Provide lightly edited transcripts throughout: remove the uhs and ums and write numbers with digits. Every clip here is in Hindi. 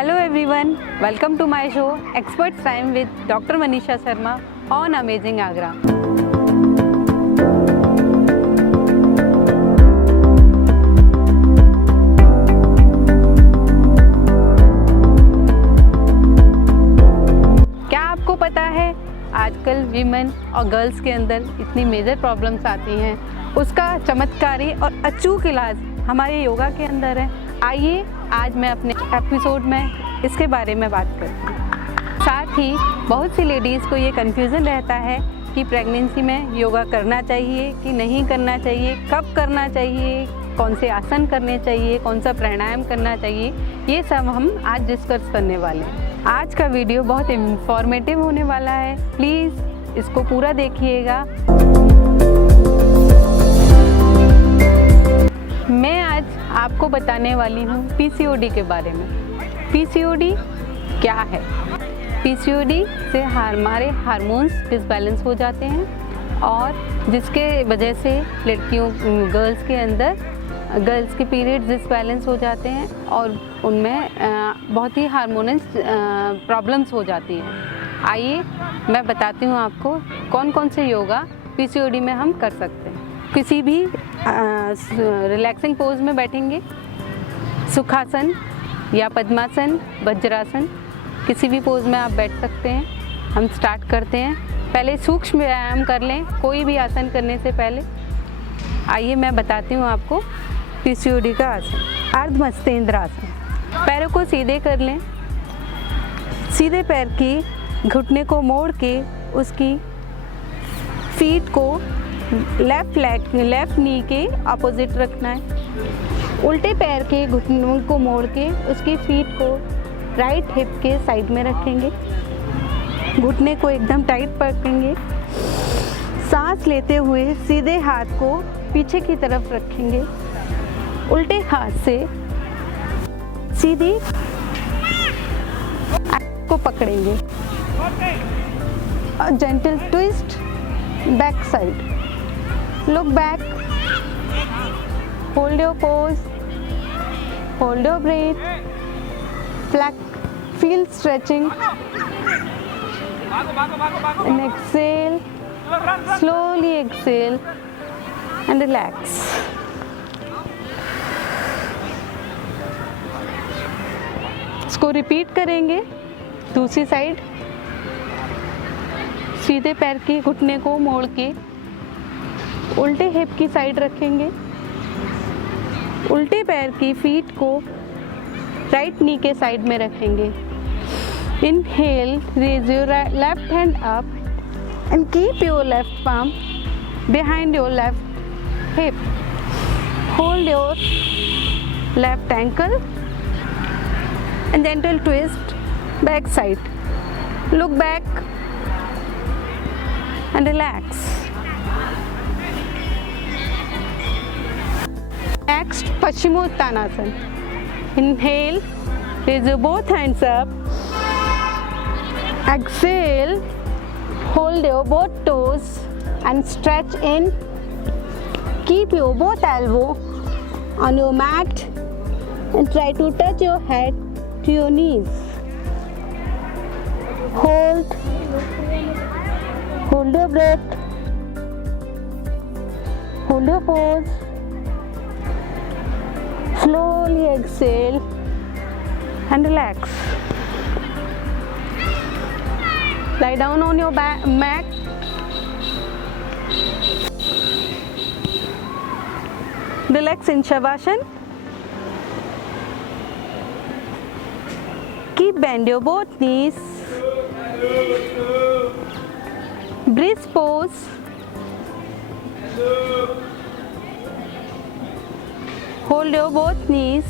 Hello everyone, welcome to my show Experts Time with Dr. Manisha Sharma on Amazing Agra. क्या आपको पता है आजकल वीमेन और गर्ल्स के अंदर इतनी मेजर प्रॉब्लम्स आती हैं, उसका चमत्कारी और अचूक इलाज हमारे योगा के अंदर है। आइए आज मैं अपने एपिसोड में इसके बारे में बात करती हूँ। साथ ही बहुत सी लेडीज़ को ये कन्फ्यूज़न रहता है कि प्रेगनेंसी में योगा करना चाहिए कि नहीं करना चाहिए, कब करना चाहिए, कौन से आसन करने चाहिए, कौन सा प्राणायाम करना चाहिए, ये सब हम आज डिस्कस करने वाले हैं। आज का वीडियो बहुत इंफॉर्मेटिव होने वाला है, प्लीज़ इसको पूरा देखिएगा। मैं आज आपको बताने वाली हूँ पीसीओडी के बारे में। पीसीओडी क्या है? पीसीओडी से हमारे हार्मोन्स डिसबैलेंस हो जाते हैं और जिसके वजह से लड़कियों गर्ल्स के अंदर गर्ल्स के पीरियड्स डिसबैलेंस हो जाते हैं और उनमें बहुत ही हार्मोनल प्रॉब्लम्स हो जाती हैं। आइए मैं बताती हूँ आपको कौन कौन से योगा पीसीओडी में हम कर सकते हैं। किसी भी रिलैक्सिंग पोज में बैठेंगे, सुखासन या पद्मासन, वज्रासन, किसी भी पोज में आप बैठ सकते हैं। हम स्टार्ट करते हैं। पहले सूक्ष्म व्यायाम कर लें कोई भी आसन करने से पहले। आइए मैं बताती हूँ आपको पीसीओडी का आसन। अर्धमस्तेंद्र आसन। पैरों को सीधे कर लें, सीधे पैर की घुटने को मोड़ के उसकी फीट को लेफ्ट नी के अपोजिट रखना है। उल्टे पैर के घुटनों को मोड़ के उसकी फीट को राइट हिप के साइड में रखेंगे। घुटने को एकदम टाइट पकड़ेंगे। सांस लेते हुए सीधे हाथ को पीछे की तरफ रखेंगे। उल्टे हाथ से सीधी को पकड़ेंगे और gentle twist back side. Look back, hold your pose, hold your breath, feel stretching, and exhale, slowly exhale and relax. इसको रिपीट करेंगे। दूसरी साइड सीधे पैर के घुटने को मोड़ के उल्टे हिप की साइड रखेंगे। उल्टे पैर की फीट को राइट नी के साइड में रखेंगे। Inhale, raise your left hand up and keep your left palm behind your left hip. Hold your left ankle and gentle twist back side. Look back and relax. Next, Paschimottanasana. Inhale, raise your both hands up. Exhale, hold your both toes and stretch in. Keep your both elbow on your mat and try to touch your head to your knees. Hold your breath, hold your pose. Slowly exhale and relax. Lie down on your mat. Relax in Shavasana. Keep bend your both knees. Brisk pose. Hold your both knees.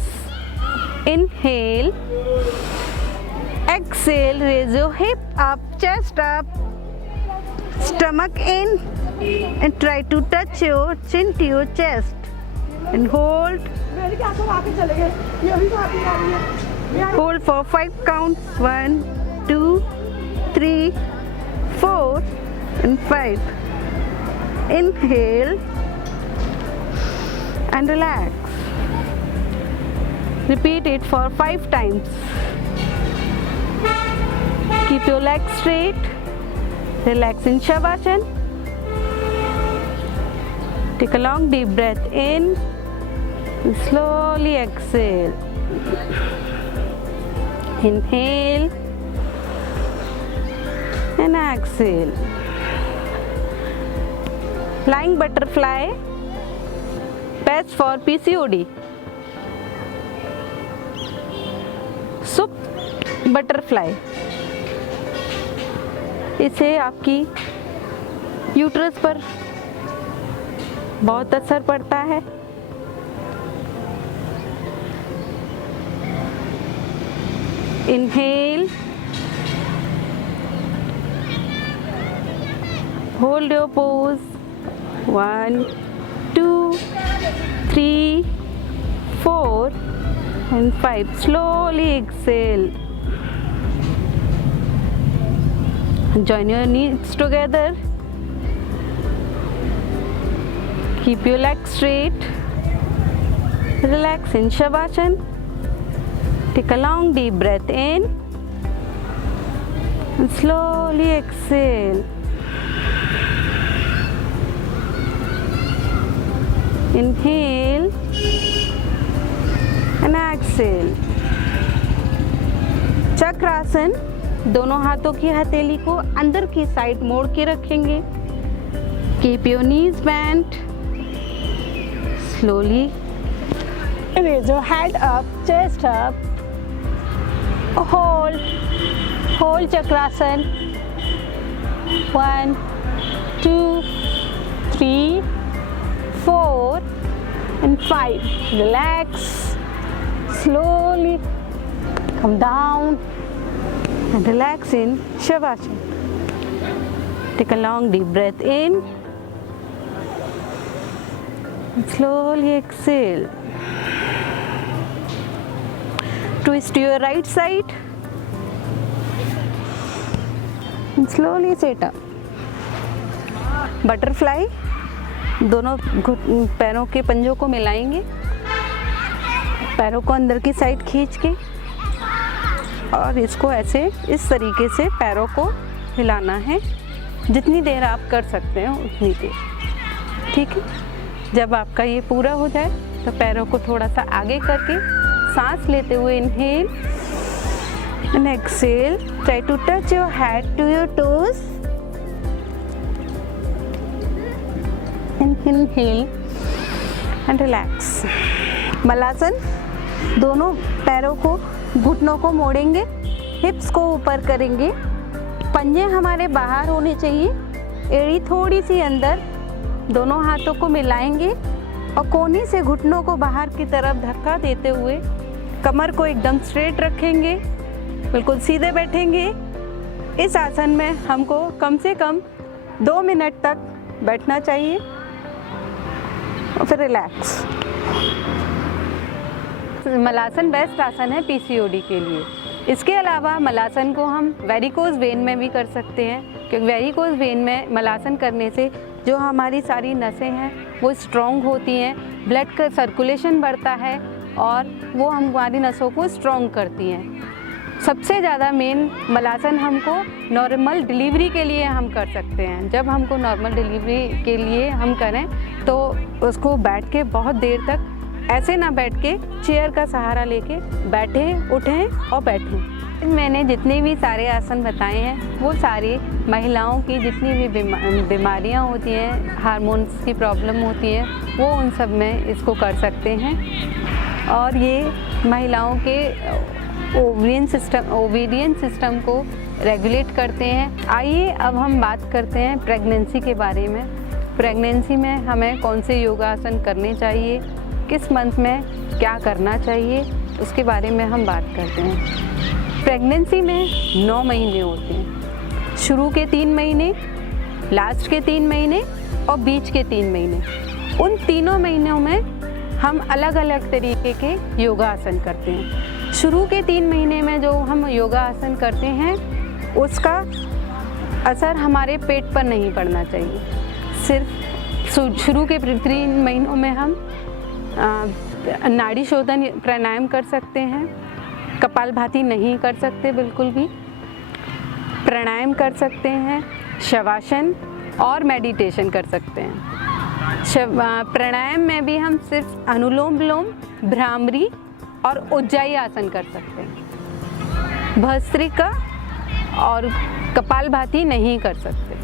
Inhale. Exhale. Raise your hip up, chest up, stomach in, and try to touch your chin to your chest. And hold. Hold for 5 counts. 1, 2, 3, 4, and 5. Inhale and relax. Repeat it for 5 times. Keep your legs straight. Relax in Shavasana. Take a long deep breath in. And slowly exhale. Inhale and exhale. Flying butterfly, best for PCOD. Soup butterfly, इससे आपकी यूट्रस पर बहुत असर पड़ता है। Inhale, hold your pose. 1, 2, 3, 4 and 5. Slowly exhale. Join your knees together. Keep your legs straight. Relax in Shavasana. Take a long deep breath in and slowly exhale. Inhale and exhale. चक्रासन, दोनों हाथों की हथेली को अंदर की साइड मोड़ के रखेंगे। Keep your knees bent. Slowly raise your head up, chest up. Hold Chakrasan. 1, 2, 3, 4 and 5. Relax. Slowly come down and relax in Shavasana. Take a long deep breath in and slowly exhale. Twist to your right side and slowly sit up. Butterfly, दोनों पैरों के पंजों को मिलाएंगे, पैरों को अंदर की साइड खींच के और इसको ऐसे इस तरीके से पैरों को हिलाना है। जितनी देर आप कर सकते हैं उतनी देर, ठीक है। जब आपका ये पूरा हो जाए तो पैरों को थोड़ा सा आगे करके सांस लेते हुए inhale and exhale. Try to touch your head to your toes and inhale and relax. Malasana, दोनों पैरों को घुटनों को मोड़ेंगे, हिप्स को ऊपर करेंगे, पंजे हमारे बाहर होने चाहिए, एड़ी थोड़ी सी अंदर, दोनों हाथों को मिलाएंगे और कोहनी से घुटनों को बाहर की तरफ धक्का देते हुए कमर को एकदम स्ट्रेट रखेंगे, बिल्कुल सीधे बैठेंगे। इस आसन में हमको कम से कम 2 मिनट तक बैठना चाहिए और फिर रिलैक्स। मलासन बेस्ट आसन है पीसीओडी के लिए। इसके अलावा मलासन को हम वेरिकोज वेन में भी कर सकते हैं, क्योंकि वेरिकोज वेन में मलासन करने से जो हमारी सारी नसें हैं वो स्ट्रॉन्ग होती हैं, ब्लड का सर्कुलेशन बढ़ता है और वो हमारी नसों को स्ट्रॉन्ग करती हैं। सबसे ज़्यादा मेन मलासन हमको नॉर्मल डिलीवरी के लिए हम कर सकते हैं। जब हमको नॉर्मल डिलीवरी के लिए हम करें तो उसको बैठ के बहुत देर तक, ऐसे ना बैठ के चेयर का सहारा लेके बैठें, उठें और बैठें। मैंने जितने भी सारे आसन बताए हैं वो सारे महिलाओं की जितनी भी बीमारियां होती हैं, हार्मोन्स की प्रॉब्लम होती है, वो उन सब में इसको कर सकते हैं। और ये महिलाओं के ओवेरियन सिस्टम को रेगुलेट करते हैं। आइए अब हम बात करते हैं प्रेगनेंसी के बारे में। प्रेगनेंसी में हमें कौन से योगासन करने चाहिए, किस मंथ में क्या करना चाहिए, उसके बारे में हम बात करते हैं। प्रेगनेंसी में 9 महीने होते हैं। शुरू के 3 महीने, लास्ट के 3 महीने और बीच के 3 महीने। उन तीनों महीनों में हम अलग अलग तरीके के योगासन करते हैं। शुरू के 3 महीने में जो हम योगासन करते हैं उसका असर हमारे पेट पर नहीं पड़ना चाहिए। सिर्फ शुरू के 3 महीनों में हम नाड़ी शोधन प्राणायाम कर सकते हैं, कपालभाति नहीं कर सकते बिल्कुल भी। प्राणायाम कर सकते हैं, शवासन और मेडिटेशन कर सकते हैं। प्राणायाम में भी हम सिर्फ अनुलोम विलोम, भ्रामरी और उज्जाई आसन कर सकते हैं। भस्त्रिका और कपालभाति नहीं कर सकते।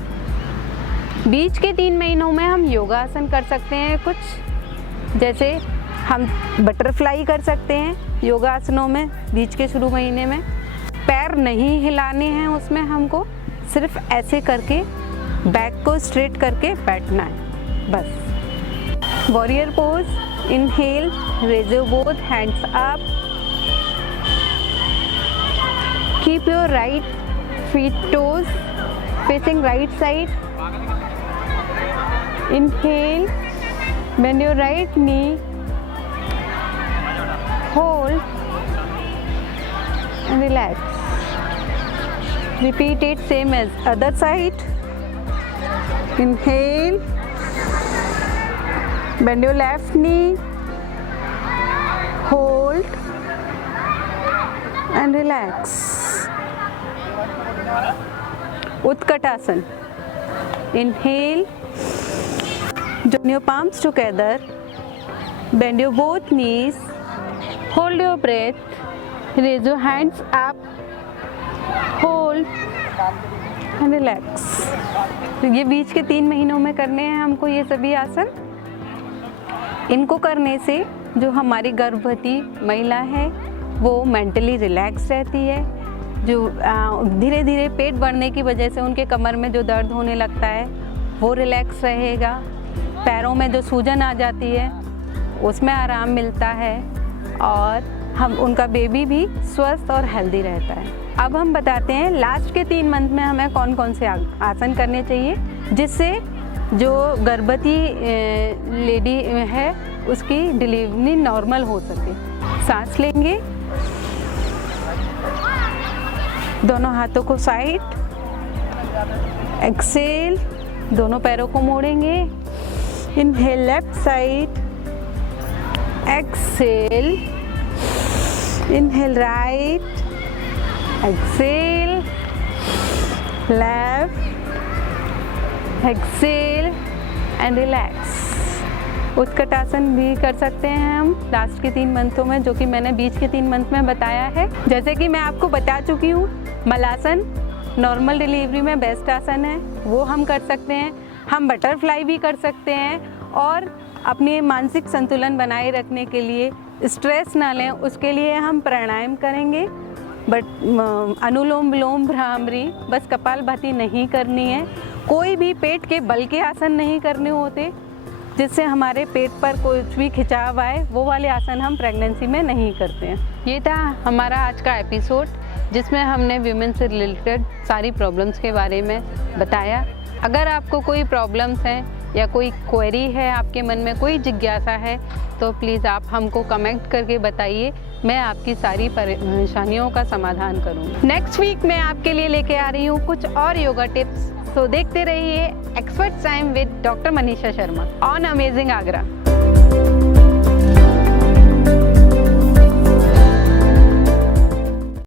बीच के 3 महीनों में हम योगासन कर सकते हैं कुछ, जैसे हम बटरफ्लाई कर सकते हैं योगासनों में बीच के शुरू महीने में। पैर नहीं हिलाने हैं उसमें, हमको सिर्फ ऐसे करके बैक को स्ट्रेट करके बैठना है बस। Warrior pose, inhale, raise your both hands up, keep your right feet toes facing right side. Inhale, bend your right knee, hold and relax. Repeat it same as other side. Inhale, bend your left knee, hold and relax. Utkatasana. Inhale, join your palms together, bend your both knees, hold your breath, raise your hands up, hold and relax. तो ये बीच के 3 महीनों में करने हैं हमको ये सभी आसन। इनको करने से जो हमारी गर्भवती महिला है वो मेंटली रिलैक्स रहती है। जो धीरे धीरे पेट बढ़ने की वजह से उनके कमर में जो दर्द होने लगता है वो रिलैक्स रहेगा। पैरों में जो सूजन आ जाती है उसमें आराम मिलता है और उनका बेबी भी स्वस्थ और हेल्दी रहता है। अब हम बताते हैं लास्ट के 3 मंथ में हमें कौन कौन से आसन करने चाहिए जिससे जो गर्भवती लेडी है उसकी डिलीवरी नॉर्मल हो सके। सांस लेंगे, दोनों हाथों को साइड, एक्सेल, दोनों पैरों को मोड़ेंगे। Inhale left side, exhale, inhale right, exhale, left, exhale and relax. Utkatasana भी कर सकते हैं हम लास्ट के 3 मंथों में, जो कि मैंने बीच के 3 मंथ में बताया है। जैसे कि मैं आपको बता चुकी हूँ, मलासन नॉर्मल डिलीवरी में बेस्ट आसन है, वो हम कर सकते हैं। हम बटरफ्लाई भी कर सकते हैं और अपने मानसिक संतुलन बनाए रखने के लिए, स्ट्रेस ना लें उसके लिए हम प्राणायाम करेंगे। बट अनुलोम विलोम, भ्रामरी, बस कपालभाति नहीं करनी है। कोई भी पेट के बल के आसन नहीं करने होते जिससे हमारे पेट पर कुछ भी खिंचाव आए, वो वाले आसन हम प्रेगनेंसी में नहीं करते हैं। ये था हमारा आज का एपिसोड जिसमें हमने वीमेन से रिलेटेड सारी प्रॉब्लम्स के बारे में बताया। अगर आपको कोई प्रॉब्लम्स हैं या कोई क्वेरी है, आपके मन में कोई जिज्ञासा है, तो प्लीज़ आप हमको कमेंट करके बताइए, मैं आपकी सारी परेशानियों का समाधान करूँगी। नेक्स्ट वीक मैं आपके लिए लेके आ रही हूँ कुछ और योगा टिप्स, तो देखते रहिए expert time with doctor Manisha Sharma on amazing Agra.